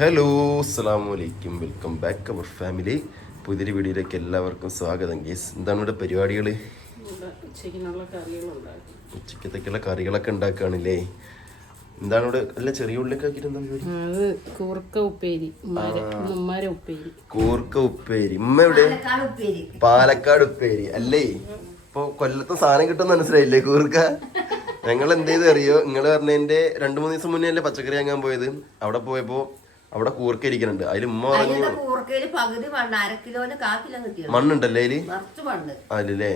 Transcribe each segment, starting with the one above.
Hello അസ്സലാമലൈക്കും, welcome back അവർ family. പുതിയൊരു വീഡിയോയിലേക്ക് എല്ലാവർക്കും സ്വാഗതം. ഗീസ്, എന്താണ് ഇവിടെ പരിപാടികൾ? ഉച്ചക്കത്തേക്കുള്ള കറികളൊക്കെ ഉണ്ടാക്കുകയാണല്ലേ? എന്താണ് ഇവിടെ അല്ല ചെറിയ ഉള്ളിലൊക്കെ ആക്കിയിട്ട് എന്താ പരിപാടി? കൂർക്ക ഉപ്പേരി. കൂർക്ക ഉപ്പേരി. ഉമ്മ എവിടെ? പാലക്കാട് ഉപ്പേരി അല്ലേ? ഇപ്പൊ കൊല്ലത്തെ സാധനം കിട്ടുമെന്ന് മനസ്സിലായില്ലേ കൂർക്ക? ഞങ്ങൾ എന്ത് ചെയ്ത് അറിയോ, നിങ്ങൾ പറഞ്ഞതിന്റെ 2-3 ദിവസം മുന്നേ അല്ലേ പച്ചക്കറി വാങ്ങാൻ പോയത്. അവിടെ പോയപ്പോ അവിടെ കൂർക്ക ഇരിക്കുന്നുണ്ട്. അതിൽ ഉമ്മ പറഞ്ഞു മണ്ണുണ്ടല്ലേ അതില്? അതിലല്ലേ?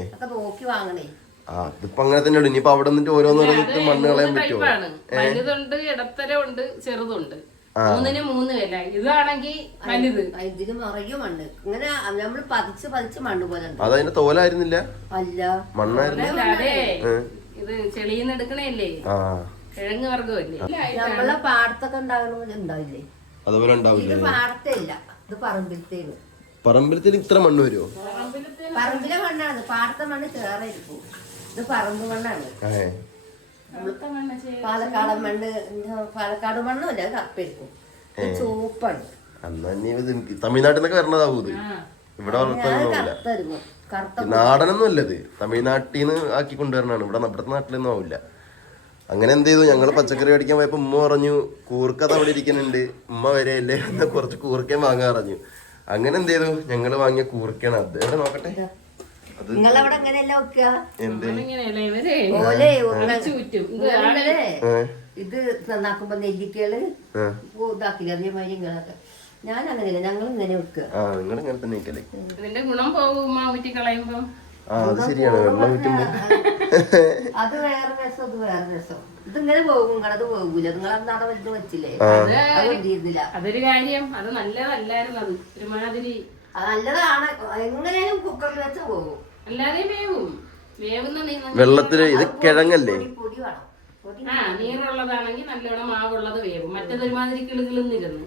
ആ ഇതിപ്പോ അങ്ങനെ തന്നെ ഉണ്ട്. ഇനിയിപ്പോ അവിടെ നിന്നിട്ട് ഓരോന്നോരോന്നിട്ട് മണ്ണ് കളയാൻ പറ്റുമോ? വലുതുണ്ട്, ഇടത്തരമുണ്ട്, ചെറുതുണ്ട്. 3-ന് 3 വില. ഇതാണെങ്കിൽ വലുത്. അതതിന്റെ തോലായിരുന്നില്ല, മണ്ണായിരുന്നു. അതെ, ഇത് ചെളിന്ന് എടുക്കണല്ലേ, കിഴങ്ങ് വർഗമല്ലേ. നമ്മളെ പാടത്തൊക്കെ ഉണ്ടാവില്ലേ? അതുപോലെ ഉണ്ടാവില്ല. പറമ്പിലത്തേന്. പറമ്പിലത്തിൽ ഇത്ര മണ്ണ് വരുമോ? പറമ്പിലെ മണ്ണാണ്, പാടത്തെ മണ്ണ് ചേറെ ഇരിക്കും. ഇത് പറമ്പ് മണ്ണാണ്. പാലക്കാട് മണ്ണും അല്ല, കപ്പയിരിക്കും. ചുവപ്പാണ്. തമിഴ്നാട്ടിൽ നിന്നൊക്കെ വരണതാവൂ ഇത്. ഇവിടെ വളർത്താനൊന്നുമില്ല, നാടനൊന്നും അല്ലത്. തമിഴ്നാട്ടിൽ നിന്ന് ആക്കി കൊണ്ടുവരണാണ്. ഇവിടെ നമ്മുടെ നാട്ടിലൊന്നും ആവില്ല. അങ്ങനെ എന്ത് ചെയ്തു, ഞങ്ങള് പച്ചക്കറി മേടിക്കാൻ പോയപ്പോ ഉമ്മ പറഞ്ഞു കൂർക്ക അവിടെ ഇരിക്കുന്നുണ്ട്, ഉമ്മ വരെയല്ലേ എന്നാ കുറച്ച് കൂർക്കയും വാങ്ങാൻ പറഞ്ഞു. അങ്ങനെ എന്ത് ചെയ്തു, ഞങ്ങള് വാങ്ങിയ കൂർക്കയാണ് അത്. എവിടെ നോക്കട്ടെ, ഇത് നന്നാക്കുമ്പോ നെല്ലിക്കകള് ഇതാക്കില്ല, അതേമാതിരി ഇങ്ങളൊക്കെ. ഞാൻ അങ്ങനെയല്ല, ഞങ്ങൾ ഇങ്ങനെ വെക്കുക. നിങ്ങൾ ഇങ്ങനെ തന്നെ ഇതിന്റെ ഗുണം പോകും ഊറ്റി കളയുമ്പോ. അത് ശരിയാണ്, വെള്ളം ഊറ്റുമ്പോ അത് വേറെ രസം, ഇത് വേറെ രസം. ഇതിങ്ങനെ പോകും, നിങ്ങളത് പോകൂല. നിങ്ങൾ അന്നാടെ വലുത് വെച്ചില്ലേ, അതൊന്നിരുന്നില്ല. അതൊരു കാര്യം, അത് നല്ലതല്ലായിരുന്നു. അത് ഒരുമാതിരി നല്ലതാണ്. എങ്ങനെയും കുക്കറിൽ വെച്ച പോകും, അല്ലാതെ വേവും. വേവുന്ന വെള്ളത്തില് ഇത് കിഴങ്ങല്ലേ? പൊടി വേണം. നീറുള്ളതാണെങ്കിൽ നല്ലോണം മാവുള്ളത് വേവും. മറ്റേത് ഒരുമാതിരി കിളുകിളുന്നിരുന്നു,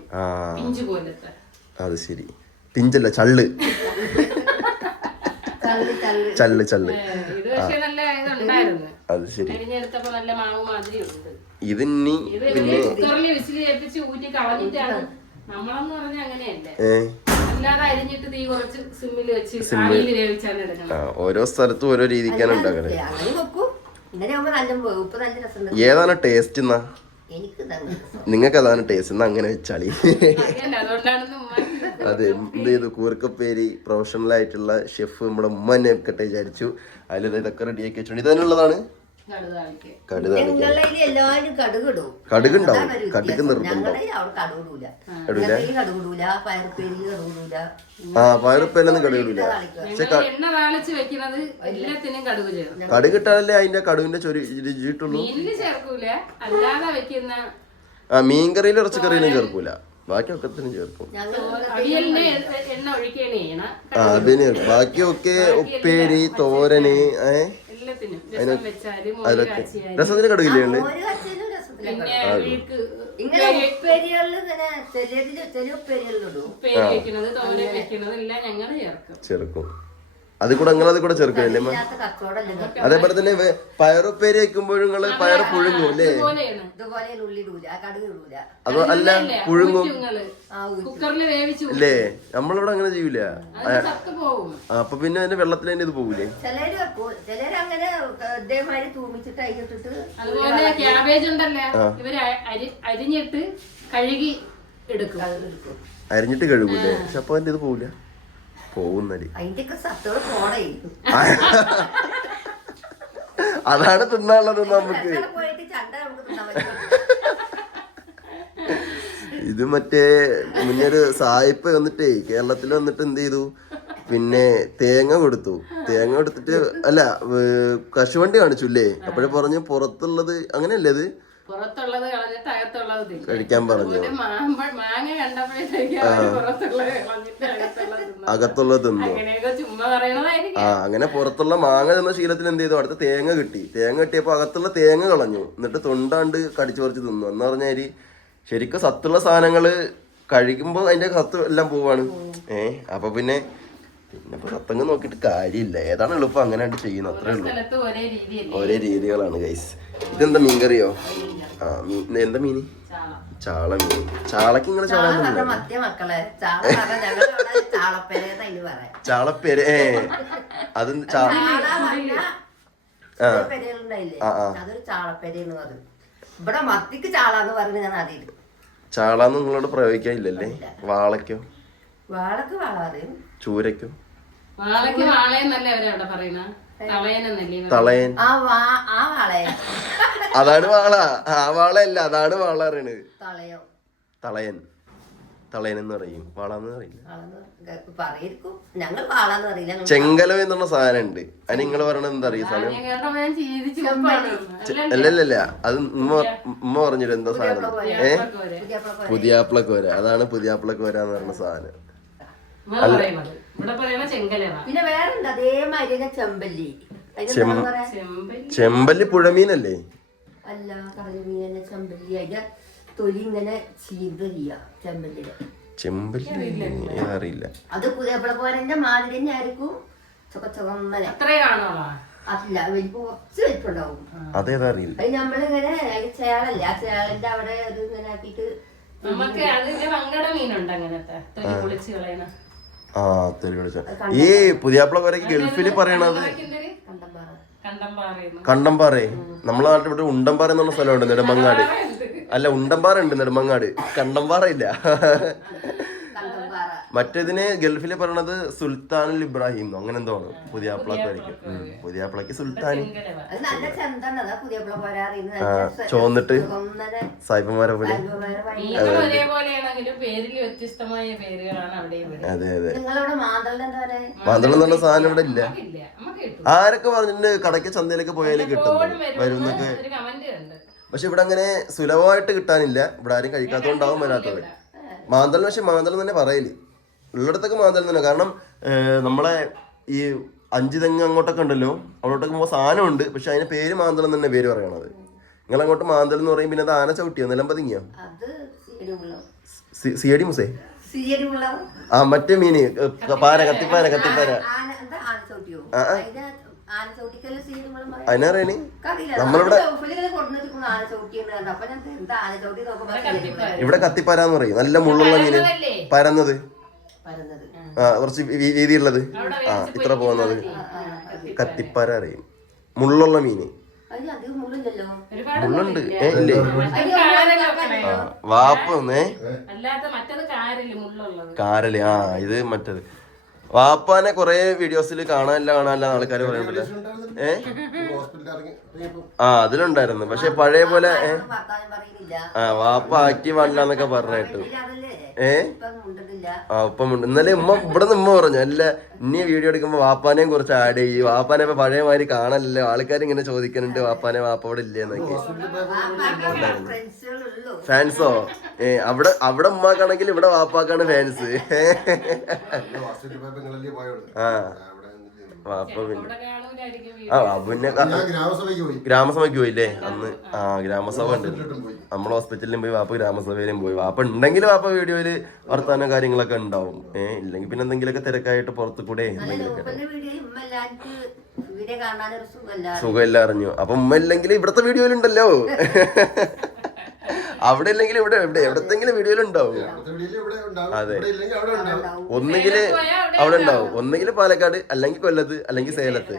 പിഞ്ചു പോലത്തെ. അത് ശരി, പിഞ്ചല്ല, ചള്ള് ചള്ള് ചള്ള്. ഇത് പക്ഷേ നല്ല ഇതുണ്ടായിരുന്നു. അത് ശരി. അരിഞ്ഞെടുത്തപ്പോ നല്ല മാവ് മാതിരി ഉണ്ട്. ഇതിനി പിന്നെ കുക്കറിൽ വിസിൽ ചേർപ്പിച്ച് ഊറ്റി കളഞ്ഞിട്ടാണ്. നമ്മളെന്ന് പറഞ്ഞാൽ അങ്ങനെയല്ലേ, അല്ലാതെ അരിഞ്ഞിട്ട് തീ കുറച്ച് സിമ്മിൽ വെച്ച് ആവിയിൽ വേവിച്ചാണ് എടുക്കണം. ഓരോ സ്ഥലത്തും ഓരോ രീതിക്കാണ് ഉണ്ടാക്കണേ. ഏതാണ് ടേസ്റ്റ് എന്നാ? നിങ്ങൾക്ക് അതാണ് ടേസ്റ്റ് എന്നാ അങ്ങനെ വെച്ചാളി. അതെ, എന്ത് ചെയ്തു, കൂർക്കപ്പേരി പ്രൊഫഷണൽ ആയിട്ടുള്ള ഷെഫ് നമ്മുടെ ഉമ്മ തന്നെ വെക്കട്ടെ വിചാരിച്ചു. അതിൽ ഇതൊക്കെ റെഡിയാക്കി വെച്ചോണ്ട് ഇത് തന്നെയുള്ളതാണ്. കടുകുണ്ടാവും, കടുക് നിർബന്ധം. പയറുപ്പേലൊന്നും കടുകിടൂല. കടുക് ഇട്ടാലല്ലേ അതിന്റെ കടുകിന്റെ രുചിയിട്ടുള്ളൂ. മീൻകറിയിലും ഇറച്ചിക്കറിയിലും ചേർക്കൂല, ബാക്കി ഒക്കത്തിനും ചേർക്കും. അതിന് ബാക്കിയൊക്കെ ഉപ്പേരി, തോരന്, രസത്തിന് കടുകില്ലേ? ചേർക്കും. അത് കൂടെ നിങ്ങൾ അത് കൂടെ ചേർക്കില്ലേ? അതേപോലെ തന്നെ പയറുപ്പേരി വെക്കുമ്പോഴും നിങ്ങള് പയറ് പുഴുങ്ങും അല്ലേ? അതോ അല്ല, പുഴുങ്ങും അല്ലേ? നമ്മളിവിടെ അങ്ങനെ ചെയ്യൂല. അപ്പൊ പിന്നെ അതിന്റെ വെള്ളത്തിൽ തന്നെ ഇത് പോകൂലേ? അതുപോലെ ക്യാബേജ് ഉണ്ടല്ലോ, ഇവര് അരിഞ്ഞിട്ട് കഴുകി എടുക്കും. അരിഞ്ഞിട്ട് കഴുകൂലേ? പക്ഷെ അപ്പൊ അതിന്റെ ഇത് പോകൂല. അതാണ് തിന്നാനുള്ളത് നമുക്ക്. ഇത് മറ്റേ മുന്നൊരു സായിപ്പ് വന്നിട്ടേ കേരളത്തിൽ വന്നിട്ട് എന്ത് ചെയ്തു, പിന്നെ തേങ്ങ കൊടുത്തു. തേങ്ങ കൊടുത്തിട്ട് അല്ല, കശുവണ്ടി കാണിച്ചുല്ലേ? അപ്പോഴേ പറഞ്ഞു പുറത്തുള്ളത് അങ്ങനെയല്ലേ, അത് പുറത്തുള്ളത് കളഞ്ഞിട്ട് അകത്തുള്ളത് കഴിക്കാൻ പറഞ്ഞു. മാങ്ങ കണ്ടപ്പോഴത്തേക്ക് അകത്തുള്ളത് തിന്നു. അങ്ങനെ പുറത്തുള്ള മാങ്ങ തിന്ന ശീലത്തിൽ എന്ത് ചെയ്തു, അടുത്ത തേങ്ങ കിട്ടി. തേങ്ങ കിട്ടിയപ്പോ അകത്തുള്ള തേങ്ങ കളഞ്ഞു, എന്നിട്ട് തൊണ്ടാണ്ട് കടിച്ചു പറിച്ച് തിന്നു. എന്ന് പറഞ്ഞാല് ശരിക്കും സത്തുള്ള സാധനങ്ങള് കഴിക്കുമ്പോ അതിന്റെ സത്ത് എല്ലാം പോവാണ്. അപ്പൊ പിന്നെ പിന്നെ ഇപ്പൊ തത്തങ്ങ നോക്കിയിട്ട് കാര്യമില്ല, ഏതാണ് എളുപ്പം അങ്ങനെ ചെയ്യുന്നു, അത്രേ ഉള്ളൂ. സ്ഥലത്ത് ഒരേ രീതിയല്ലേ. ഒരേ രീതികളാണ് ഗൈസ്. ഇതെന്താ മീൻകറിയോ? ആ മീൻ എന്താ മീന്? ചാള മീൻ. ചാളക്ക് നിങ്ങള് ചാള ചാളപ്പേര്. അത് ഇവിടെ മത്തിക്ക് ചാളാന്ന് പറഞ്ഞു ഞാൻ ആദ്യം. ചാളാന്ന് നിങ്ങളോട് പ്രയോഗിക്കാനില്ലല്ലേ? വാളക്കോ? വാളക്ക് വാളാറിയും. ചൂരക്കോ? വാളയ്ക്ക് വാളയെന്നല്ലേ അവരവിടെ പറയുന്ന, തളയനെന്നല്ലേ? തളയൻ. ആ വാളയ അതാണ് വാള. ആ വാളയല്ല, അതാണ് വാള അറിയണത്. തളയോ? തളയൻ. തളയൻ എന്ന് പറയും, വാളാന്ന് പറയില്ല. ഞങ്ങൾ വാളാന്ന് പറയില്ല. ചെങ്കലവ് എന്നുള്ള സാധനം ഉണ്ട്. അത് നിങ്ങൾ പറയണത് എന്താ അറിയ സാധനം? അല്ലല്ല, അത് ഉമ്മ പറഞ്ഞിട്ട് എന്താ സാധനം? പുതിയാപ്പിളക്കോര. അതാണ് പുതിയാപ്പിളക്കോര എന്ന് പറയുന്ന സാധനം. പിന്നെ വേറെന്താ അതേമാതിരി ചെമ്പല്ലി. ചെമ്പല്ലി പുഴമീനല്ലേ? അല്ല, കടൽ മീനെ ചെമ്പല്ലി. അതിന്റെ തൊലി ഇങ്ങനെ ചീന്തരിയ ചെമ്പല്ലിയുടെ. ചെമ്പല്ലി അറിയില്ല. അത് പുതിയപ്പളക്കോരന്റെ മാതിരി തന്നെ ആയിരിക്കും. ചുവന്നനെ അല്ല, വലിപ്പം കുറച്ച് വലിപ്പുണ്ടാവും. അതേതാ അറിയില്ല. അത് നമ്മളിങ്ങനെ ചേളല്ലേ, ആ ചേളന്റെ അവിടെ അത് ഇങ്ങനെ ആക്കിട്ട് നമുക്ക് അതിന്റെ വങ്കട മീനുണ്ട് അങ്ങനത്തെ പൊളിച്ച് കളയണ. ആ തൊലി പൊളിച്ച. ഈ പുതിയാപ്പിളക്കോരക്ക് ഗൾഫില് പറയണത് കണ്ടംപാറ. നമ്മളെ നാട്ടിൽ ഇവിടെ ഉണ്ടംപാറ എന്ന് പറഞ്ഞ സ്ഥലമുണ്ട്, നെടുമങ്ങാട്. അല്ല, ഉണ്ടംപാറ ഉണ്ട് നെടുമങ്ങാട്, കണ്ടംപാറ ഇല്ല. മറ്റേതിന് ഗൾഫില് പറയണത് സുൽത്താനുൽ ഇബ്രാഹിം അങ്ങനെ എന്തോ ആണ് പുതിയാപ്പിളക്ക്. പുതിയാപ്പിളക്ക് സുൽത്താൻ. ചോന്നിട്ട് സായിപ്പന്മാരെ പോലെ. അതെ അതെ. മാന്തളം എന്നുള്ള സാധനം ഇവിടെ ഇല്ല. ആരൊക്കെ പറഞ്ഞിട്ടുണ്ട് കടയ്ക്ക് ചന്തയിലൊക്കെ പോയാലും കിട്ടും വരുന്നൊക്കെ. പക്ഷെ ഇവിടെ അങ്ങനെ സുലഭമായിട്ട് കിട്ടാനില്ല. ഇവിടെ ആരും കഴിക്കാത്തതുകൊണ്ടാവും വരാത്തത്. മാന്തളം, പക്ഷെ മാന്തളം തന്നെ പറയല്. ഉള്ളിടത്തൊക്കെ മാന്തളം തന്നെ. കാരണം നമ്മളെ ഈ 5 തെങ്ങ് അങ്ങോട്ടൊക്കെ ഉണ്ടല്ലോ, അവിടോട്ടൊക്കെ പോകുമ്പോൾ സാധനമുണ്ട്. പക്ഷെ അതിന് പേര് മാന്തളം തന്നെ പേര് പറയണത്. നിങ്ങൾ അങ്ങോട്ട് മാന്തളം എന്ന് പറയും. പിന്നെ അത് ആന ചവിട്ടിയോ നിലമ്പതിങ്ങിയോ? സിയടി മുസേ. ആ മറ്റേ മീന് പാര, കത്തിപ്പാര. അതിനറിയണി നമ്മളിവിടെ ഇവിടെ കത്തിപ്പാരാന്ന് പറയും. നല്ല മുള്ളുള്ള മീന്, പരന്നത്. കുറച്ച് വീതിയുള്ളത്. ഇത്ര പോകുന്നത് കത്തിപ്പാര അറിയും. മുള്ളുള്ള മീന്. മുള്ളുണ്ട് ഇല്ലേ? വാപ്പന്നേ കാരല്. ഇത് മറ്റത് വാപ്പാനെ കൊറേ വീഡിയോസിൽ കാണാനില്ല ആൾക്കാര് പറയുന്നില്ല. അതിലുണ്ടായിരുന്നു. പക്ഷെ പഴയ പോലെ വാപ്പ ആക്റ്റീവ് ആണില്ല എന്നൊക്കെ പറഞ്ഞിട്ടു. ഉപ്പമുണ്ട്. ഇന്നലെ ഇവിടെ നിന്ന് ഉമ്മ പറഞ്ഞു, അല്ല ഇനി വീഡിയോ എടുക്കുമ്പോ വാപ്പാനെയും കുറച്ച് ആഡ് ചെയ്യും. വാപ്പാനെ ഇപ്പൊ പഴയ മാതിരി കാണാനില്ല, ആൾക്കാർ ഇങ്ങനെ ചോദിക്കുന്നുണ്ട് വാപ്പാനെ, വാപ്പോടെ ഇല്ലേ എന്നൊക്കെ. ഫാൻസോ? അവിടെ ഉമ്മാക്കാണെങ്കിൽ ഇവിടെ വാപ്പാക്കാണ് ഫാൻസ്. പിന്നെ ഗ്രാമസഭയ്ക്ക് പോയില്ലേ അന്ന്? ഗ്രാമസഭ ഉണ്ട്. നമ്മളെ ഹോസ്പിറ്റലിലും പോയി, വാപ്പ ഗ്രാമസഭയിലും പോയി. വാപ്പ ഉണ്ടെങ്കിൽ വാപ്പ വീഡിയോയില് വർത്താനം കാര്യങ്ങളൊക്കെ ഉണ്ടാവും. ഇല്ലെങ്കിൽ പിന്നെ എന്തെങ്കിലുമൊക്കെ തിരക്കായിട്ട് പുറത്തു കൂടെ സുഖമില്ല അറിഞ്ഞു. അപ്പൊ ഉമ്മ ഇല്ലെങ്കിൽ ഇവിടത്തെ വീഡിയോയിലുണ്ടല്ലോ. അവിടെ ഇല്ലെങ്കിൽ ഇവിടെ എവിടത്തെങ്കിലും വീഡിയോയിലുണ്ടാവും. അതെ, ഒന്നുകില് അവിടെ ഉണ്ടാവും, ഒന്നുകിൽ പാലക്കാട്, അല്ലെങ്കിൽ കൊല്ലത്ത്, അല്ലെങ്കിൽ സേലത്ത്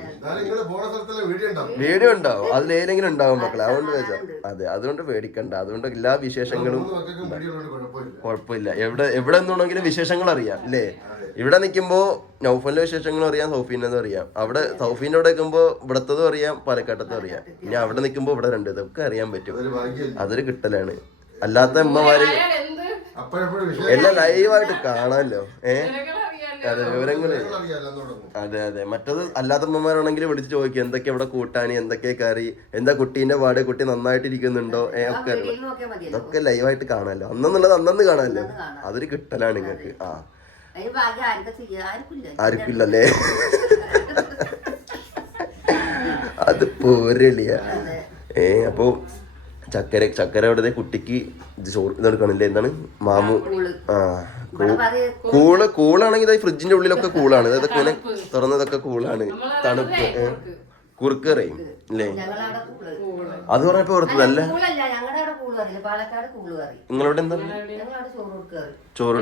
വീഡിയോ ഉണ്ടാവും. അതിലേതെങ്കിലും ഉണ്ടാവും മക്കളെ. അതുകൊണ്ട് വെച്ചാൽ അതെ, അതുകൊണ്ട് പേടിക്കണ്ട. അതുകൊണ്ട് എല്ലാ വിശേഷങ്ങളും കുഴപ്പമില്ല. എവിടെ നിന്നുണ്ടെങ്കിലും വിശേഷങ്ങൾ അറിയാം അല്ലേ? ഇവിടെ നിൽക്കുമ്പോ നൗഫലിന്റെ വിശേഷങ്ങളും അറിയാം, സൗഫീനതും അറിയാം. അവിടെ സൗഫീൻ്റെ അവിടെ നിൽക്കുമ്പോ ഇവിടത്തതും അറിയാം, പാലക്കാട്ടത്തും അറിയാം. ഇനി അവിടെ നിൽക്കുമ്പോ ഇവിടെ രണ്ട് ഇതൊക്കെ അറിയാൻ പറ്റും. അതൊരു കിട്ടലാണ്. അല്ലാത്ത അമ്മമാര് എല്ലാം ലൈവായിട്ട് കാണാമല്ലോ. അതെ, വിവരങ്ങള്. അതെ അതെ. മറ്റത് അല്ലാത്ത അമ്മമാരാണെങ്കിൽ വിളിച്ച് ചോദിക്കും എന്തൊക്കെ ഇവിടെ കൂട്ടാന്, എന്തൊക്കെ കറി, എന്താ കുട്ടീന്റെ പാട്, കുട്ടി നന്നായിട്ടിരിക്കുന്നുണ്ടോ, ഒക്കെ ഇതൊക്കെ ലൈവായിട്ട് കാണാമല്ലോ. അന്നെന്നുള്ളത് അന്നു കാണാമല്ലോ. അതൊരു കിട്ടലാണ് നിങ്ങക്ക്. ആർക്കില്ലല്ലേ? അത് പോരളിയ. അപ്പൊ ചക്കര ഇവിടെ കുട്ടിക്ക് ചോറ് ഇതെടുക്കണില്ലേ? എന്താണ് മാമു കൂളാണെങ്കിൽ ഇത് ഫ്രിഡ്ജിന്റെ ഉള്ളിലൊക്കെ കൂളാണ്. ഇതൊക്കെ ഇങ്ങനെ തുറന്നതൊക്കെ കൂളാണ്. തണുപ്പ് കുറുക്ക് പറയും അല്ലേ? അത് പറഞ്ഞപ്പോ ഓർത്തതല്ല. നിങ്ങളോട് എന്താ ചോറ്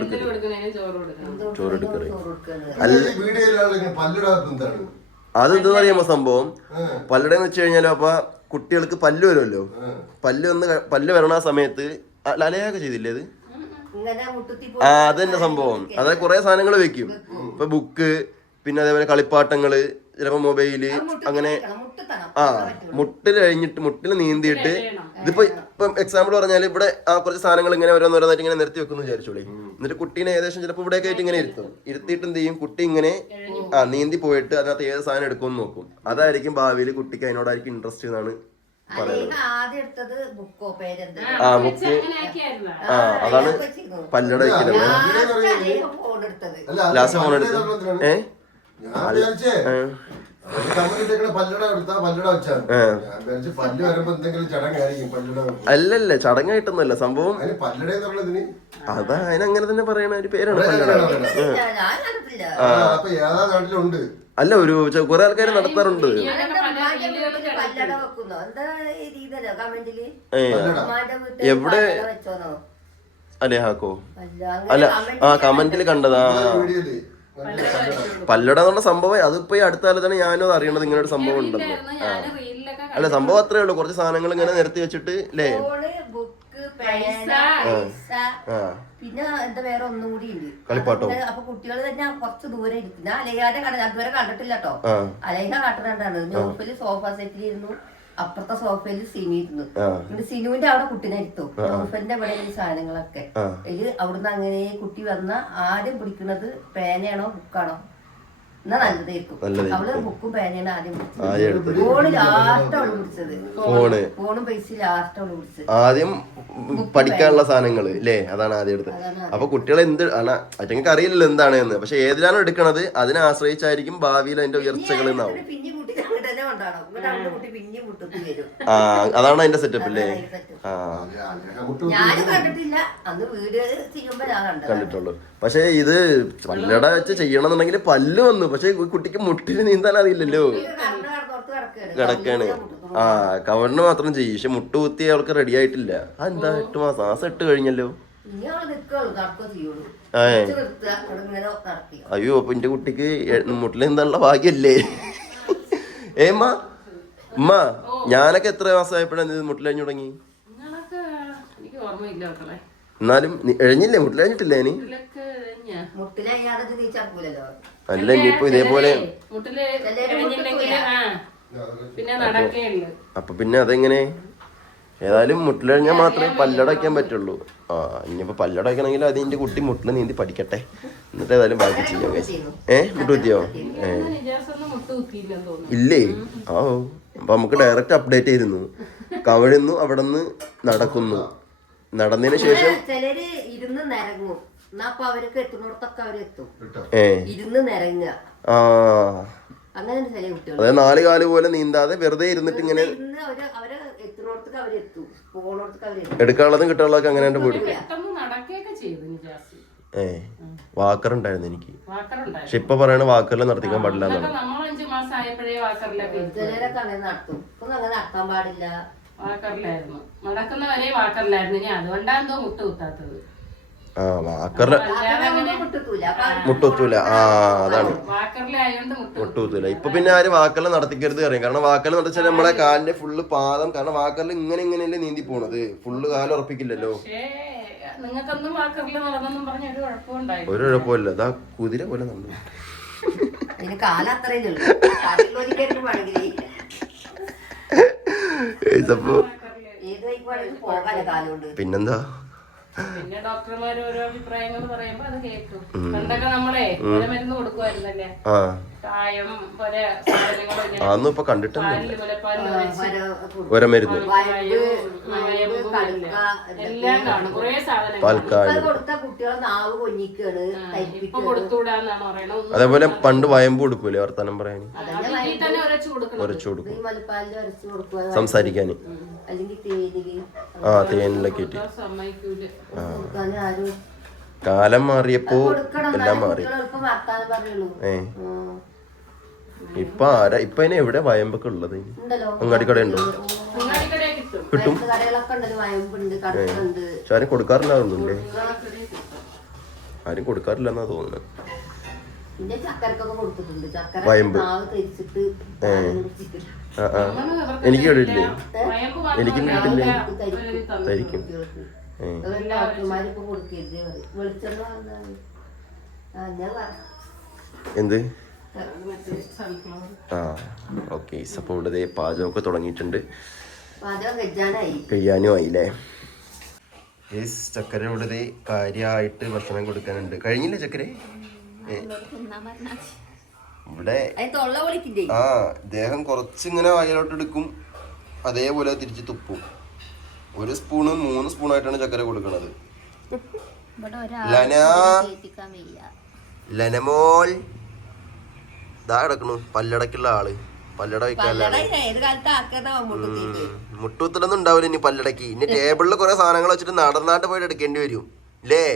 എടുക്കറി? അതെന്താ അറിയാമോ സംഭവം? പല്ലടയെന്ന് വെച്ച് കഴിഞ്ഞാലോ അപ്പൊ കുട്ടികൾക്ക് പല്ല് വരുമല്ലോ, പല്ല് വരണ ആ സമയത്ത് അലയൊക്കെ ചെയ്തില്ലേ അത്? അത് തന്നെ സംഭവം. അതായത് കുറെ സാധനങ്ങൾ വെക്കും. ഇപ്പൊ ബുക്ക്, പിന്നെ അതേപോലെ കളിപ്പാട്ടങ്ങള്, ചിലപ്പോ മൊബൈല്, അങ്ങനെ മുട്ടിൽ നീന്തിയിട്ട് ഇതിപ്പോ എക്സാമ്പിൾ പറഞ്ഞാൽ ഇവിടെ കുറച്ച് സാധനങ്ങൾ ഇങ്ങനെ ഓരോന്നോരോന്നായിട്ട് ഇങ്ങനെ നിർത്തി വെക്കുന്നു വിചാരിച്ചോളേ. എന്നിട്ട് കുട്ടീനെ ഏകദേശം ചിലപ്പോൾ ഇവിടെയൊക്കെ ആയിട്ട് ഇങ്ങനെ ഇരുത്തിയിട്ട് എന്ത് ചെയ്യും, കുട്ടി ഇങ്ങനെ നീന്തി പോയിട്ട് അതിനകത്ത് ഏത് സാധനം എടുക്കുമെന്ന് നോക്കും. അതായിരിക്കും ഭാവിയിൽ കുട്ടിക്ക് അതിനോടായിരിക്കും ഇൻട്രസ്റ്റ് എന്നാണ് പറയുന്നത്. ബുക്ക് അതാണ് പല്ലട വെക്കുന്നത്. ലാസ്റ്റ് ഫോൺ എടുത്ത് അല്ലല്ല, ചടങ്ങായിട്ടൊന്നുമല്ല സംഭവം. അതാ അതിനങ്ങനെ തന്നെ പറയണ ഒരു പേരാണ് പല്ലട. അല്ല, ഒരു കുറെ ആൾക്കാർ നടത്താറുണ്ട്. എവിടെ അല്ലേ ഹാക്കോ? അല്ല, കമന്റിൽ കണ്ടതാ പല്ലട എന്നുള്ള സംഭവം. അതിപ്പോ ഈ അടുത്ത കാലത്താണ് ഞാനും അറിയണത് ഇങ്ങനെ ഒരു സംഭവം ഉണ്ടെന്ന്. അല്ല, സംഭവം അത്രേ ഉള്ളൂ. കുറച്ച് സാധനങ്ങൾ ഇങ്ങനെ നിരത്തി വെച്ചിട്ട് അല്ലേ? പിന്നെ എന്താ വേറെ ഒന്നും കൂടി ഉണ്ട്, കളിപ്പാട്ടോ. അപ്പൊ കുട്ടികൾ തന്നെ കുറച്ച് ദൂരെ ഇരിക്കും. ഞാൻ അലയാതെ അതുവരെ കണ്ടിട്ടില്ല കേട്ടോ. അലൈഹ കാട്ടുന്നുണ്ടാണ്. നോഫില് സോഫ സെറ്റിൽ ഇരുന്നു, അപ്പുറത്തെ സോഫയിൽ സിനു ഇരുന്നു. സിനുവിന്റെ അവിടെ കുട്ടീനെ ഇരുത്തു. നോഫലിന്റെ ഇവിടെ ഈ സാധനങ്ങളൊക്കെ അതില് അവിടുന്ന് അങ്ങനെ കുട്ടി വന്ന ആദ്യം പിടിക്കുന്നത് പേനയാണോ ബുക്കാണോ എന്നാ നല്ലതായിരിക്കും. അവള് ബുക്കും പേനയാണ് ആദ്യം പിടിച്ചത്. ഫോണ് ലാസ്റ്റ് അവള് പിടിച്ചത്. ഫോണും പൈസ ലാസ്റ്റ് അവള് പിടിച്ചത്. ആദ്യം പഠിക്കാനുള്ള സാധനങ്ങള് അല്ലേ, അതാണ് ആദ്യം എടുത്തത്. അപ്പൊ കുട്ടികളെ എന്ത് അറ്റങ്ങൾക്ക് അറിയില്ലല്ലോ എന്താണ് എന്ന്. പക്ഷെ ഏതിലാണോ എടുക്കണത് അതിനെ ആശ്രയിച്ചായിരിക്കും ഭാവിയിൽ അതിന്റെ ഉയർച്ചകൾ എന്നാവും. അതാണ് അതിന്റെ സെറ്റപ്പ് അല്ലേ? കണ്ടിട്ടുള്ളൂ. പക്ഷെ ഇത് പല്ലട വെച്ച് ചെയ്യണമെന്നുണ്ടെങ്കിൽ പല്ല് വന്നു. പക്ഷെ കുട്ടിക്ക് മുട്ടിന് നീന്താൻ അറിയില്ലല്ലോ, കിടക്കാണ്. കവറിന് മാത്രം ചെയ്യും. പക്ഷെ മുട്ട് കുത്തി അവൾക്ക് റെഡി ആയിട്ടില്ല. അതെന്താ 8 മാസം 8 കഴിഞ്ഞല്ലോ. അയ്യോ, അപ്പൊ എന്റെ കുട്ടിക്ക് മുട്ടിൽ നീന്താനുള്ള ഭാഗ്യല്ലേ? ഉമ്മ ഞാനൊക്കെ എത്ര മാസമായപ്പോഴാണ് മുട്ടിലഴിഞ്ഞു തുടങ്ങി? എന്നാലും എഴിഞ്ഞില്ലേ? മുട്ടിലഴിഞ്ഞിട്ടില്ലേ? ഇനി അല്ല, ഇനിയിപ്പോ ഇതേപോലെ അപ്പൊ പിന്നെ അതെങ്ങനെ? ഏതായാലും മുട്ടിലഴിഞ്ഞാൽ മാത്രമേ പല്ലട വയ്ക്കാൻ പറ്റുള്ളൂ. ഇനിയിപ്പോ പല്ലട വയ്ക്കണമെങ്കിൽ അതിന്റെ കുട്ടി മുട്ടിൽ നീന്തി പഠിക്കട്ടെ, എന്നിട്ട് ഏതായാലും ബാക്കി ചെയ്യാം. മുട്ട് കുത്തിയോ? ഇല്ലേ? അപ്പൊ നമുക്ക് ഡയറക്റ്റ് അപ്ഡേറ്റ് ചെയ്തിരുന്നു. കവഴുന്നു, അവിടെ നിന്ന് നടക്കുന്നു. നടന്നതിന് ശേഷം അതായത് 4 കാല് പോലെ നീന്താതെ വെറുതെ ഇരുന്നിട്ട് ഇങ്ങനെ എടുക്കാനുള്ളതും കിട്ടാനുള്ളതൊക്കെ അങ്ങനെ പോയി. വാക്കർ ഉണ്ടായിരുന്നു എനിക്ക്. പക്ഷെ ഇപ്പൊ പറയണ വാക്കറിൽ നടത്തിക്കാൻ പാടില്ല എന്നാണ്. മുട്ടുത്തൂല. അതാണ് മുട്ടുത്തൂല. ഇപ്പൊ പിന്നെ ആരും വാക്കറിൽ നടത്തിക്കരുത് അറിയാം. കാരണം വാക്കറിൽ നടത്തിച്ചാൽ നമ്മളെ കാലിന്റെ ഫുള്ള് പാദം, കാരണം വാക്കറിൽ ഇങ്ങനെയല്ലേ നീന്തി പോണത്, ഫുള്ള് കാല് ഉറപ്പിക്കില്ലല്ലോ. ഒരു കുഴപ്പമില്ല. അതാ കുതിര പോലെ നടന്നു. പിന്നെന്താ, പിന്നെ ഡോക്ടർമാർ ഓരോ അഭിപ്രായങ്ങൾ പറയുമ്പോ അത് കേൾക്കും. പണ്ടൊക്കെ നമ്മളെ മരുന്ന് കൊടുക്കുവായിരുന്നല്ലേ, കായം പോലെ അതൊന്നും ഇപ്പൊ കണ്ടിട്ടില്ല. ഒരമരുന്ന് എല്ലാം കാണും, കുറെ സാധനങ്ങൾ കൊടുത്തുകൂടാന്നാണ് പറയണത്. അതേപോലെ പണ്ട് വയമ്പ് കൊടുക്കൂലേ വർത്താനം പറയാൻ, ഉരച്ചു കൊടുക്കും സംസാരിക്കാന്. തേനിലൊക്കെ ഇട്ട് കാലം മാറിയപ്പോ എല്ലാം മാറി. ഇപ്പൊ ആരാ ഇപ്പൊ അതിന് എവിടെ വയമ്പൊക്കെ ഉള്ളത്? അങ്ങാടിക്കട ഉണ്ടോ? കിട്ടും. ആരും കൊടുക്കാറില്ലാന്നുണ്ടല്ലേ? ആരും കൊടുക്കാറില്ലെന്നാ തോന്നുന്നത്. വയമ്പ് എനിക്ക് കേട്ടില്ലേ? എനിക്കും കേട്ടില്ലേ? തരിക്കും. എന്ത്? ആ ഓക്കെ. അപ്പൊ ഇവിടെ പാചകമൊക്കെ തുടങ്ങിയിട്ടുണ്ട്. കഴിയാനും ആയില്ലേ? ചക്കര ഇവിടെ കാര്യമായിട്ട് ഭക്ഷണം കൊടുക്കാനുണ്ട്. കഴിഞ്ഞില്ലേ ചക്കര? ഇവിടെ ആ ദേഹം കുറച്ചിങ്ങനെ വായിലോട്ട് എടുക്കും, അതേപോലെ തിരിച്ച് തുപ്പും. 1 സ്പൂണ് 3 സ്പൂണായിട്ടാണ് ചക്കര കൊടുക്കണത്. ലനമോൾ ഇതാ കിടക്കണു പല്ലടക്കുള്ള ആള്. പല്ലട വയ്ക്കാനാണ്. മുട്ടുകുത്തലൊന്നും ഉണ്ടാവില്ല ഇനി പല്ലടക്ക്. ഇനി ടേബിളിൽ കുറെ സാധനങ്ങൾ വെച്ചിട്ട് നടന്നാട്ട് പോയിട്ട് എടുക്കേണ്ടി വരും അല്ലേ?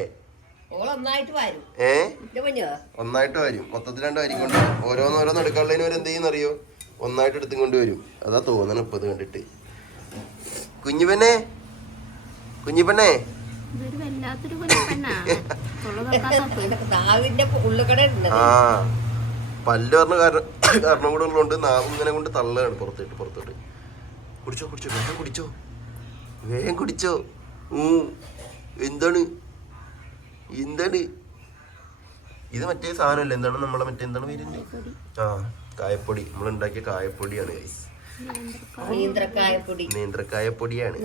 ഒന്നായിട്ട് വരും. മൊത്തത്തിലാണ്ട് വരിക്കൊണ്ട് ഓരോന്നോരോന്ന് എടുക്കാനുള്ളതിന് വരെ എന്ത് ചെയ്യുന്നറിയോ? ഒന്നായിട്ട് എടുത്തും കൊണ്ട് വരും. അതാ തോന്നണം ഇപ്പൊ ഇത് കണ്ടിട്ട്. കുഞ്ഞിപ്പെണ്ണേ ആ പല്ല് പറഞ്ഞ കാരണം കൂടെ ഉള്ളതുകൊണ്ട് നാവ് ഇങ്ങനെ കൊണ്ട് തള്ളാണ് പുറത്തോട്ട്. കുടിച്ചോ വേഗം കുടിച്ചോ. എന്താണ് ഇത്? മറ്റേ സാധനമല്ലേ? എന്താണ് നമ്മളെ മറ്റേ എന്താണ് പേര്? ആ കായപ്പൊടി. നമ്മൾ ഉണ്ടാക്കിയ കായപ്പൊടിയാണ് ഗൈസ്. നേന്ത്രക്കായപ്പൊടിയാണ്.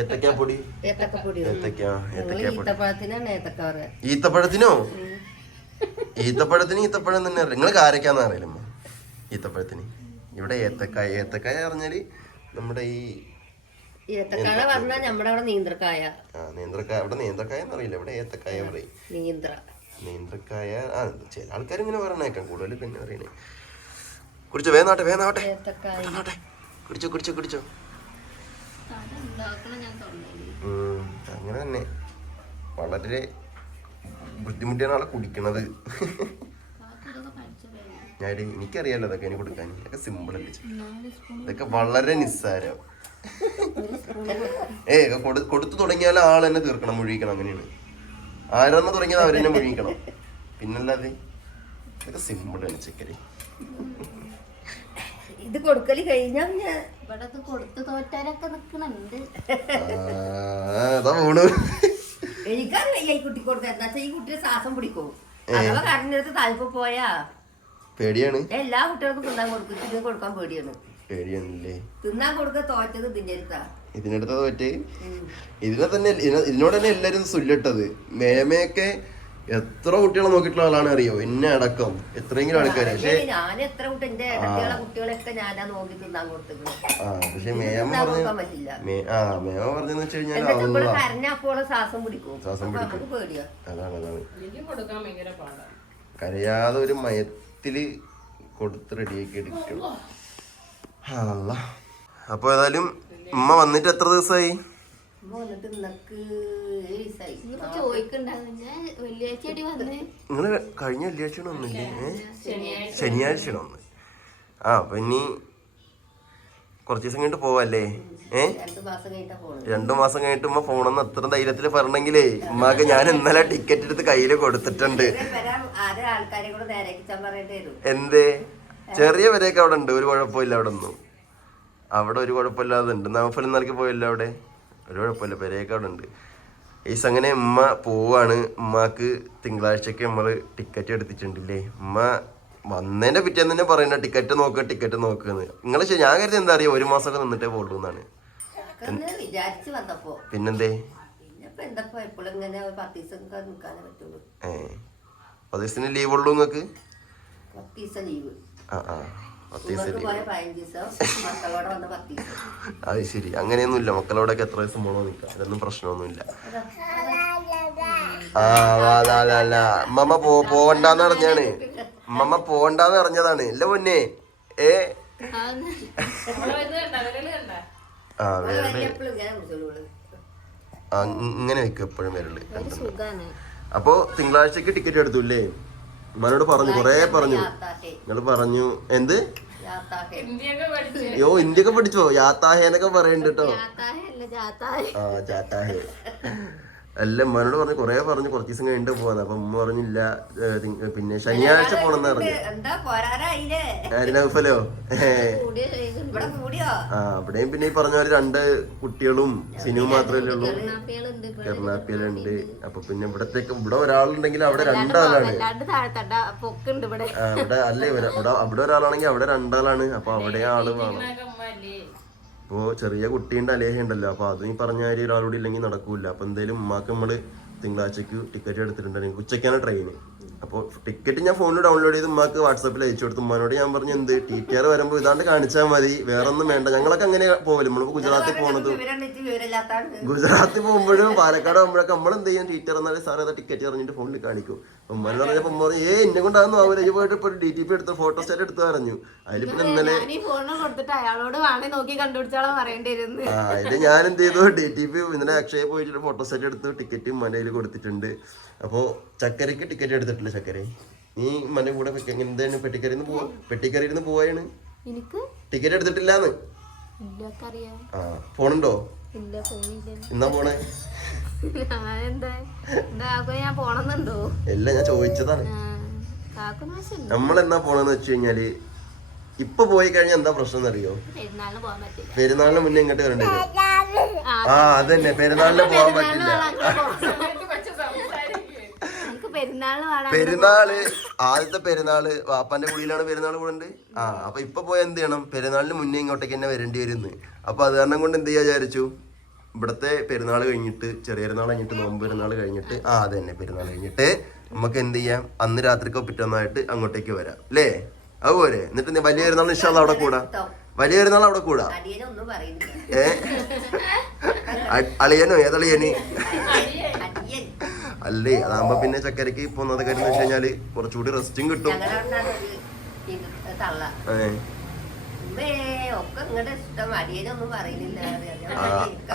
ഏത്തക്കാപ്പൊടി. ഈത്തപ്പഴത്തിനോ? ഈത്തപ്പഴം തന്നെ അറിയാം. നിങ്ങൾ കാരക്കാന്ന് അറിയില്ലമ്മ ഈത്തപ്പഴത്തിന്. ഇവിടെ ഏത്തക്കായ പറഞ്ഞാല് നമ്മുടെ ഈ നേന്ത്രക്കായ ഇവിടെ നേന്ത്രക്കായ എന്നറിയില്ല. ഇവിടെ ഏത്തക്കായ പറയും. നേന്ത്രക്കായ ചില ആൾക്കാർ ഇങ്ങനെ പറയണേക്കാം. കൂടുതൽ പിന്നെ പറയണേ. കുടിച്ചോ വേനാട്ടെ കുടിച്ചോ. അങ്ങനെ തന്നെ വളരെ ബുദ്ധിമുട്ടിയാണ് ആളെ കുടിക്കണത്. എനിക്കറിയാലോ അതൊക്കെ ഇനി കൊടുക്കാൻ. ഇതൊക്കെ സിമ്പിൾ അല്ലേ? ഇതൊക്കെ വളരെ നിസ്സാരം. കൊടുത്തു തുടങ്ങിയാൽ ആൾ തന്നെ തീർക്കണം, മുഴിക്കണം. അങ്ങനെയാണ്. ആരെണ്ണം തുടങ്ങിയത് അവരെന്നെ മുഴിക്കണം. പിന്നല്ലാതെ ഇതൊക്കെ സിമ്പിൾ ആണ് ചക്കര. ഇത് കൊടുക്കല് കഴിഞ്ഞാ എനിക്കറിയാം ഈ കുട്ടി കൊടുക്കാൻ. എന്താ വെച്ചാൽ ഈ കുട്ടിയെ ശ്വാസം പിടിക്കും. അഥവാ കരഞ്ഞെടുത്ത് താല്പ പോയാ പേടിയാണ്. എല്ലാ കുട്ടികൾക്കും തിന്നാൻ കൊടുക്കും. ഇതിന് കൊടുക്കാൻ പേടിയാണല്ലേ? തിന്നാൻ കൊടുക്കാൻ തോറ്റത് ഇതിനടുത്ത തോറ്റ്. ഇതിനോട് തന്നെ എല്ലാരും സുല്ലിട്ടത്. മേമയൊക്കെ എത്ര കുട്ടികളെ നോക്കിയിട്ടുള്ള ആളാണ് അറിയോ? എന്നെ അടക്കം എത്രയെങ്കിലും ആൾക്കാര്. പക്ഷെ മേമ പറഞ്ഞെന്ന് വെച്ച് കഴിഞ്ഞാൽ ശ്വാസം പിടിക്കും. അതാണ് കരയാതെ ഒരു മയത്തില് കൊടുത്ത് റെഡിയാക്കി എടുക്കണം. അപ്പൊ ഏതായാലും ഉമ്മ വന്നിട്ട് എത്ര ദിവസമായി? നിങ്ങള് കഴിഞ്ഞ വെള്ളിയാഴ്ച ഒന്നില്ലേ? ശനിയാഴ്ച ഒന്ന്. അപ്പൊ ഇനി കുറച്ച് ദിവസം കഴിഞ്ഞിട്ട് പോവല്ലേ? 2 മാസം കഴിഞ്ഞിട്ട് ഉമ്മ ഫോണെന്ന് എത്ര ധൈര്യത്തില് പറഞ്ഞെങ്കിലേ ഉമ്മക്ക് ഞാൻ ഇന്നലെ ടിക്കറ്റ് എടുത്ത് കയ്യില് കൊടുത്തിട്ടുണ്ട്. എന്തേ? ചെറിയ വരെയൊക്കെ അവിടെ ഉണ്ട്. ഒരു കുഴപ്പമില്ല. അവിടെ ഒരു കുഴപ്പമില്ലാതെ ഉണ്ട്. നൗഫൽ ഇന്നലേക്ക് പോയില്ല. അവിടെ ഒരു കുഴപ്പമില്ല. പെരയൊക്കെ അവിടെ ഉണ്ട്. അങ്ങനെ ഉമ്മ പോവാണ്. ഉമ്മാക്ക് തിങ്കളാഴ്ചക്ക് നമ്മള് ടിക്കറ്റ് എടുത്തിട്ടുണ്ടില്ലേ? ഉമ്മ വന്നതിന്റെ പിറ്റേന്ന് തന്നെ പറയണ്ട ടിക്കറ്റ് നോക്കുന്നത്. നിങ്ങൾ ഞാൻ കരുതി എന്താ അറിയാം 1 മാസമൊക്കെ നിന്നിട്ടേ പോളൂ എന്നാണ്. പിന്നെന്തേ? 10 ദിവസത്തിന് ലീവ് ഉള്ളൂ നിങ്ങക്ക്? അത് ശരി. അങ്ങനെയൊന്നുമില്ല. മക്കളോടൊക്കെ എത്ര ദിവസം പോണോ നിൽക്കാം. അതൊന്നും പ്രശ്നമൊന്നുമില്ല. അമ്മ പോവണ്ടെന്ന് പറഞ്ഞാണ്. അമ്മ പോവണ്ടെന്ന് പറഞ്ഞതാണ്. ഇല്ല പൊന്നെ. ഇങ്ങനെ വെക്കും എപ്പോഴും വിരല്. അപ്പൊ തിങ്കളാഴ്ചക്ക് ടിക്കറ്റ് എടുത്തുല്ലേ? ഉമ്മാനോട് പറഞ്ഞു, കൊറേ പറഞ്ഞു. നിങ്ങള് പറഞ്ഞു എന്ത് യോ ഇന്ത്യയൊക്കെ പഠിച്ചോ? യാത്താഹേന്നൊക്കെ പറയുന്നുണ്ട് കേട്ടോ. ആ ജാത്താഹേ അല്ല, ഉമ്മാനോട് പറഞ്ഞു, കൊറേ പറഞ്ഞു കുറച്ച് ദിവസം കഴിഞ്ഞിട്ട് പോവാന്ന്. അപ്പൊ ഉമ്മ പറഞ്ഞില്ല, പിന്നെ ശനിയാഴ്ച പോണെന്ന് പറഞ്ഞു. നൗഫലോ? ആ അവിടെയും പിന്നെ ഈ പറഞ്ഞ പോലെ 2 കുട്ടികളും സിനിമ മാത്രമല്ലേ ഉള്ളൂ. കരുനാപ്പിയലുണ്ട്. അപ്പൊ പിന്നെ ഇവിടെ ഒരാളുണ്ടെങ്കിൽ അവിടെ 2 ആളാണ്. അവിടെ അല്ലേ അവിടെ ഒരാളാണെങ്കിൽ അവിടെ 2 ആളാണ്. അപ്പൊ അവിടെ ആള് വേണം. അപ്പോ ചെറിയ കുട്ടീൻ്റെ അലേഹ ഉണ്ടല്ലോ. അപ്പൊ അത് ഈ പറഞ്ഞ കാര്യം ഒരാളോട് ഇല്ലെങ്കിൽ നടക്കൂല. അപ്പൊ എന്തായാലും ഉമ്മാക്ക് നമ്മള് തിങ്കളാഴ്ചക്ക് ടിക്കറ്റ് എടുത്തിട്ടുണ്ട്. എനിക്ക് ഉച്ചയ്ക്കാണ് ട്രെയിന്. അപ്പോൾ ടിക്കറ്റ് ഞാൻ ഫോണിൽ ഡൗൺലോഡ് ചെയ്ത് ഉമ്മാക്ക് വാട്സാപ്പിൽ അയച്ചു കൊടുത്തു. ഉമ്മാനോട് ഞാൻ പറഞ്ഞു, എന്ത് TTR വരുമ്പോൾ ഇതാണ്ട് കാണിച്ചാൽ മതി, വേറെ ഒന്നും വേണ്ട. ഞങ്ങളൊക്കെ അങ്ങനെ പോകലും. നമ്മളിപ്പോ ഗുജറാത്തിൽ പോണതും ഗുജറാത്തിൽ പോകുമ്പോഴും പാലക്കാട് പോകുമ്പോഴൊക്കെ നമ്മൾ എന്ത് ചെയ്യും, TTR എന്നാലും സാർ ഏതാ ടിക്കറ്റ് പറഞ്ഞിട്ട് ഫോണിൽ കാണിക്കും. ഉമ്മ പറഞ്ഞപ്പോ ഉമ്മ പറഞ്ഞു, എന്നെ കൊണ്ടാകുന്നു ആവില്ല, ഇത് പോയിട്ട് ഇപ്പൊ DTP എടുത്ത് ഫോട്ടോ സ്റ്റാറ്റ് എടുത്ത് പറഞ്ഞു. അതിൽ പിന്നെ ഇന്നലെ ഇത് ഞാൻ എന്ത് ചെയ്തു, DTP ഇന്നലെ അക്ഷയ പോയിട്ട് ഫോട്ടോ സ്റ്റാറ്റ് എടുത്ത് ടിക്കറ്റ് ഉമ്മാൻ്റെ കയ്യിൽ കൊടുത്തിട്ടുണ്ട്. അപ്പോ ചക്കരക്ക് ടിക്കറ്റ് എടുത്തിട്ടില്ല. ചക്കര നീ ഉമ്മാൻ്റെ കൂടെ എന്താണ് പെട്ടിക്കറിയിൽ നിന്ന് പോവാണ്? ടിക്കറ്റ് എടുത്തിട്ടില്ലാന്ന്. ആ ഫോണുണ്ടോ? എന്നാ പോണേ? എല്ലാം ഞാൻ ചോദിച്ചതാണ്. നമ്മളെന്നാ പോണെന്ന് വെച്ച് കഴിഞ്ഞാല് ഇപ്പൊ പോയി കഴിഞ്ഞാൽ എന്താ പ്രശ്നം എന്നറിയോ? പെരുന്നാളിന് മുന്നേ ഇങ്ങോട്ട് വരണ്ടേ? ആ അതന്നെ, പെരുന്നാളിന് പോകാൻ പറ്റില്ല. പെരുന്നാള് ആദ്യത്തെ പെരുന്നാള് വാപ്പാന്റെ കുടിയിലാണ് പെരുന്നാൾ കൂടുണ്ട്. ആ അപ്പൊ ഇപ്പൊ പോയ എന്ത് ചെയ്യണം, പെരുന്നാളിന് മുന്നേ ഇങ്ങോട്ടേക്ക് തന്നെ വരേണ്ടി വരുന്നു. അപ്പൊ അത് കാരണം കൊണ്ട് എന്ത് ചെയ്യാ വിചാരിച്ചു, ഇവിടത്തെ പെരുന്നാൾ കഴിഞ്ഞിട്ട്, ചെറിയ പെരുന്നാൾ കഴിഞ്ഞിട്ട്, നോമ്പ് പെരുന്നാൾ കഴിഞ്ഞിട്ട്, അത് തന്നെ പെരുന്നാൾ കഴിഞ്ഞിട്ട് നമുക്ക് എന്ത് ചെയ്യാം, അന്ന് രാത്രിക്കോ പിറ്റന്നായിട്ട് അങ്ങോട്ടേക്ക് വരാം അല്ലേ? അതുപോലെ എന്നിട്ട് വലിയ പെരുന്നാൾ ഇൻഷാ അല്ലാഹ് അവിടെ കൂടാ. വലിയ പെരുന്നാൾ അവിടെ കൂടാ. അളിയനോ? ഏതളിയന്? അല്ലേ, അതാകുമ്പോ പിന്നെ ചക്കരക്ക് പോകുന്നത് കാര്യം വെച്ച് കഴിഞ്ഞാല് കുറച്ചുകൂടി റെസ്റ്റും കിട്ടും.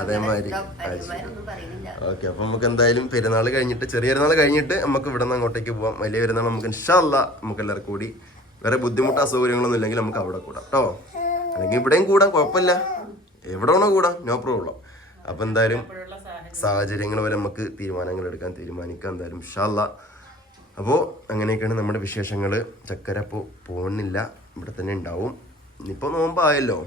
അതേമാതിരി. ഓക്കെ, അപ്പൊ നമുക്ക് എന്തായാലും പെരുന്നാൾ കഴിഞ്ഞിട്ട്, ചെറിയ പെരുന്നാൾ കഴിഞ്ഞിട്ട് നമുക്ക് ഇവിടെ നിന്ന് അങ്ങോട്ടേക്ക് പോവാം. വലിയ പെരുന്നാൾ നമുക്ക് ഇൻഷാ അല്ലാഹ് നമുക്ക് എല്ലാവർക്കും കൂടി, വേറെ ബുദ്ധിമുട്ടോ അസൗകര്യങ്ങളൊന്നും ഇല്ലെങ്കിൽ നമുക്ക് അവിടെ കൂടാം കേട്ടോ. അല്ലെങ്കിൽ ഇവിടെയും കൂടാം, കുഴപ്പമില്ല. എവിടെ വേണോ കൂടാം, നോ പ്രോബ്ലം. അപ്പൊ എന്തായാലും സാഹചര്യങ്ങൾ വരെ നമുക്ക് തീരുമാനങ്ങൾ എടുക്കാൻ തീരുമാനിക്കാം എന്തായാലും ഇൻഷാ അല്ലാഹ്. അപ്പോൾ അങ്ങനെയൊക്കെയാണ് നമ്മുടെ വിശേഷങ്ങൾ. ചക്കര അപ്പോൾ പോകുന്നില്ല, ഇവിടെ തന്നെ ഉണ്ടാവും. ഇനിയിപ്പോൾ നോമ്പായല്ലോ.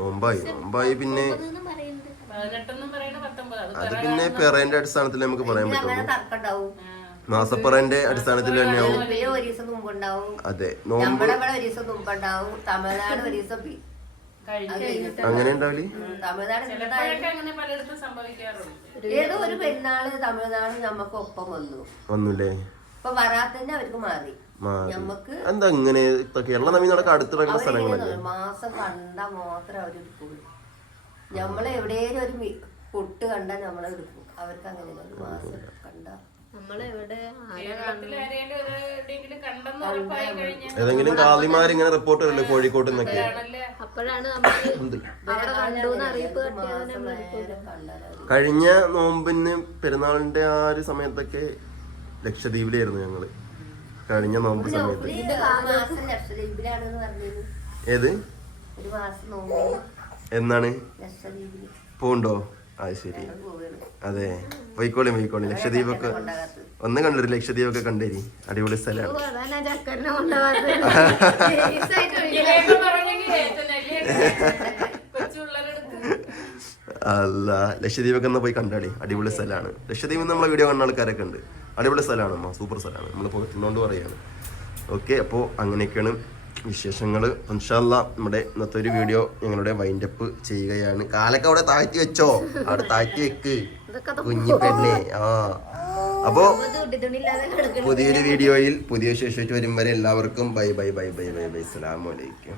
നോമ്പായി പിന്നെ അത് പിന്നെ പെറേന്റെ അടിസ്ഥാനത്തിൽ നമുക്ക് പറയാൻ പറ്റുള്ളൂ. മാസപ്പറേന്റെ അടിസ്ഥാനത്തിൽ തന്നെയാവും. അതെ, നോമ്പ് അങ്ങനെ ഉണ്ടാവില്ലേ? ഏതോ ഒരു പെരുന്നാള് തമിഴ്നാട് നമുക്ക് ഒപ്പം വന്നുല്ലേ? ഇപ്പൊ വരാത്തന്നെ അവർക്ക് മാറി. എന്താ ഇങ്ങനെ? കേരള തമിഴ്നാടൊക്കെ അടുത്തിടക്കുന്ന സ്ഥലങ്ങളല്ലേ? മാസം കണ്ടാ മാത്രം അവരെടുക്കുള്ളൂ. നമ്മളെ എവിടെയും ഒരു പൊട്ട് കണ്ടാ നമ്മളെടുക്കും. അവർക്ക് അങ്ങനെ ഒരു മാസം കണ്ടാ ഏതെങ്കിലും കാളിമാരിങ്ങനെ റിപ്പോർട്ട് വരില്ലേ കോഴിക്കോട്ട് നിന്നൊക്കെ? കഴിഞ്ഞ നോമ്പിന് പെരുന്നാളിന്റെ ആ ഒരു സമയത്തൊക്കെ ലക്ഷദ്വീപിലായിരുന്നു ഞങ്ങള്. കഴിഞ്ഞ നോമ്പ് സമയത്ത്. ഏത് എന്നാണ് പോണ്ടോ? അത് ശരി. അതെ, പോയിക്കോളി. ലക്ഷദ്വീപൊക്കെ ഒന്ന് കണ്ടിട്ട്, ലക്ഷദ്വീപൊക്കെ കണ്ടേരി, അടിപൊളി സ്ഥലമാണ്. അല്ല, ലക്ഷദ്വീപൊക്കെ ഒന്ന് പോയി കണ്ടാടി, അടിപൊളി സ്ഥലമാണ്. ലക്ഷദ്വീപിൽ നമ്മളെ വീഡിയോ കാണുന്ന ആൾക്കാരൊക്കെ ഉണ്ട്. അടിപൊളി സ്ഥലമാണ്, സൂപ്പർ സ്ഥലമാണ്. നമ്മൾ പോയിട്ടുണ്ടോണ്ട് പറയാണ്. ഓക്കെ, അപ്പോൾ അങ്ങനെയൊക്കെയാണ് വിശേഷങ്ങൾ. ഇൻഷാ അല്ലാഹ് നമ്മുടെ ഇന്നത്തെ ഒരു വീഡിയോ ഞങ്ങളുടെ വൈൻഡപ്പ് ചെയ്യുകയാണ്. കാലൊക്കെ അവിടെ താഴ്ത്തി വെച്ചോ, അവിടെ താഴ്ത്തി വെക്ക് കുഞ്ഞി പെണ്ണെ. അപ്പോ പുതിയൊരു വീഡിയോയിൽ പുതിയ വിശേഷമായിട്ട് വരും വരെ എല്ലാവർക്കും ബൈ. അസ്സലാമു അലൈക്കും.